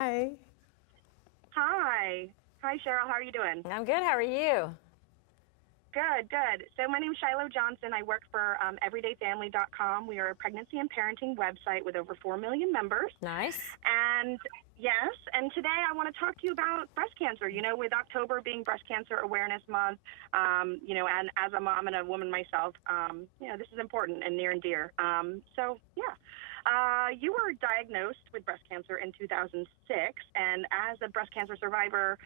Hi. Hi. Hi, Sheryl. How are you doing? I'm good. How are you? Good, good. So my name is Shiloh Johnson. I work for EverydayFamily.com. We are a pregnancy and parenting website with over 4 million members. Nice. And yes, and today I want to talk to you about breast cancer. You know, with October being Breast Cancer Awareness Month, you know, and as a mom and a woman myself, you know, this is important and near and dear. You were diagnosed with breast cancer in 2006, and as a breast cancer survivor,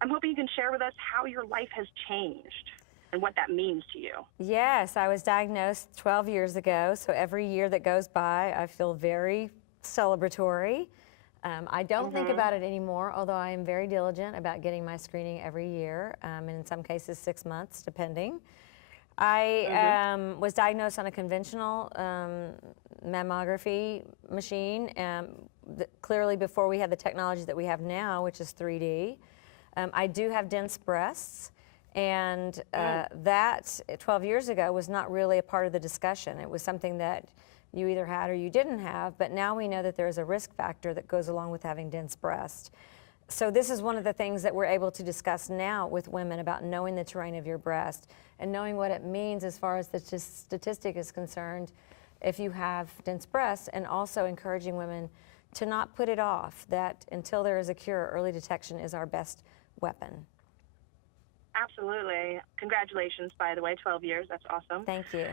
I'm hoping you can share with us how your life has changed and what that means to you. Yes, I was diagnosed 12 years ago, so every year that goes by, I feel very celebratory. I don't think about it anymore, although I am very diligent about getting my screening every year, and in some cases 6 months, depending. I was diagnosed on a conventional mammography machine, clearly before we had the technology that we have now, which is 3D. I do have dense breasts, and that 12 years ago was not really a part of the discussion. It was something that you either had or you didn't have, but now we know that there's a risk factor that goes along with having dense breast. So this is one of the things that we're able to discuss now with women about knowing the terrain of your breast and knowing what it means as far as the statistic is concerned if you have dense breasts, and also encouraging women to not put it off, that until there is a cure, early detection is our best weapon. Absolutely. Congratulations, by the way, 12 years. That's awesome. Thank you.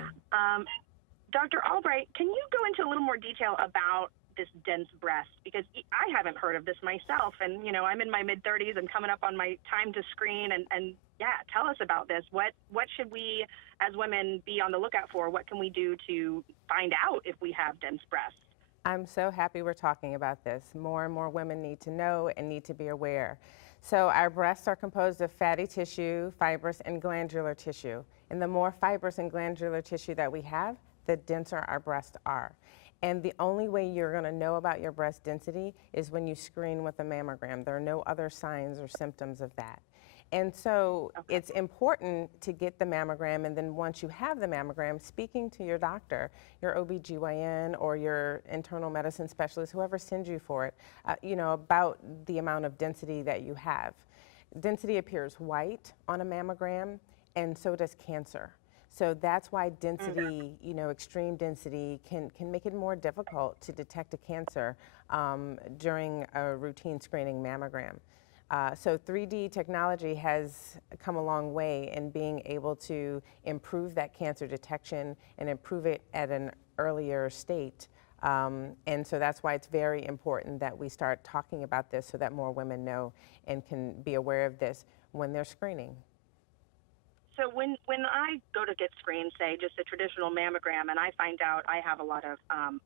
Dr. Albright, can you go into a little more detail about this dense breast? Because I haven't heard of this myself, and you know, I'm in my mid-30s and coming up on my time to screen, and yeah, tell us about this. What should we as women be on the lookout for? What can we do to find out if we have dense breasts? I'm so happy we're talking about this. More and more women need to know and need to be aware. So our breasts are composed of fatty tissue, fibrous, and glandular tissue. And the more fibrous and glandular tissue that we have, the denser our breasts are. And the only way you're going to know about your breast density is when you screen with a mammogram. There are no other signs or symptoms of that. And so it's important to get the mammogram, and then once you have the mammogram, speaking to your doctor, your OBGYN or your internal medicine specialist, whoever sends you for it, you know, about the amount of density that you have. Density appears white on a mammogram, and so does cancer. So that's why density, you know, extreme density can make it more difficult to detect a cancer during a routine screening mammogram. So 3D technology has come a long way in being able to improve that cancer detection and improve it at an earlier state. And so that's why it's very important that we start talking about this so that more women know and can be aware of this when they're screening. So when I go to get screened, say just a traditional mammogram, and I find out I have a lot of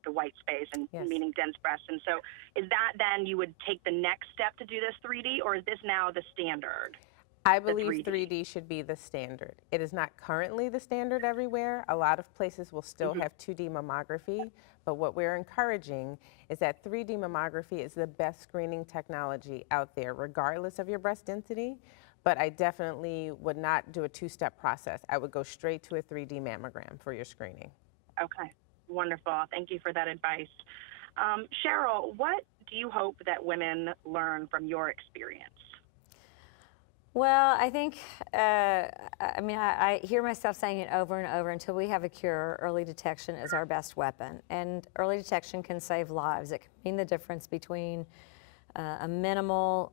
the white space, and meaning dense breasts, and so is that then you would take the next step to do this 3D, or is this now the standard? I believe 3D should be the standard. It is not currently the standard everywhere. A lot of places will still have 2D mammography, but what we're encouraging is that 3D mammography is the best screening technology out there, regardless of your breast density. But I definitely would not do a two-step process. I would go straight to a 3D mammogram for your screening. Okay, wonderful. Thank you for that advice. Sheryl, what do you hope that women learn from your experience? Well, I think, I hear myself saying it over and over, until we have a cure, early detection is our best weapon. And early detection can save lives. It can mean the difference between a minimal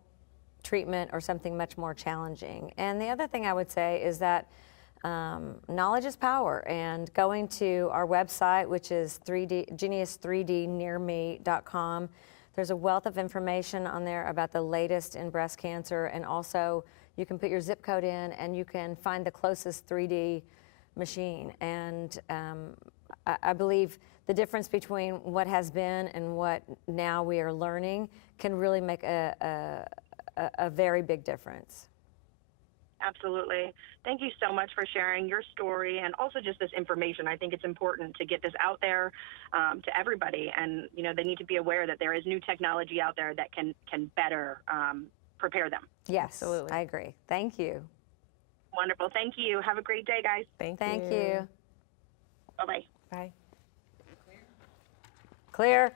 treatment or something much more challenging. And the other thing I would say is that knowledge is power, and going to our website, which is GeniusTM.com, there's a wealth of information on there about the latest in breast cancer, and also you can put your zip code in and you can find the closest 3D machine. And I believe the difference between what has been and what now we are learning can really make a very big difference. Absolutely. Thank you so much for sharing your story and also just this information. I think it's important to get this out there to everybody, and you know, they need to be aware that there is new technology out there that can better prepare them. Yes, absolutely. I agree. Thank you. Wonderful. Thank you. Have a great day, guys. Thank you. Bye-bye. Bye. Clear.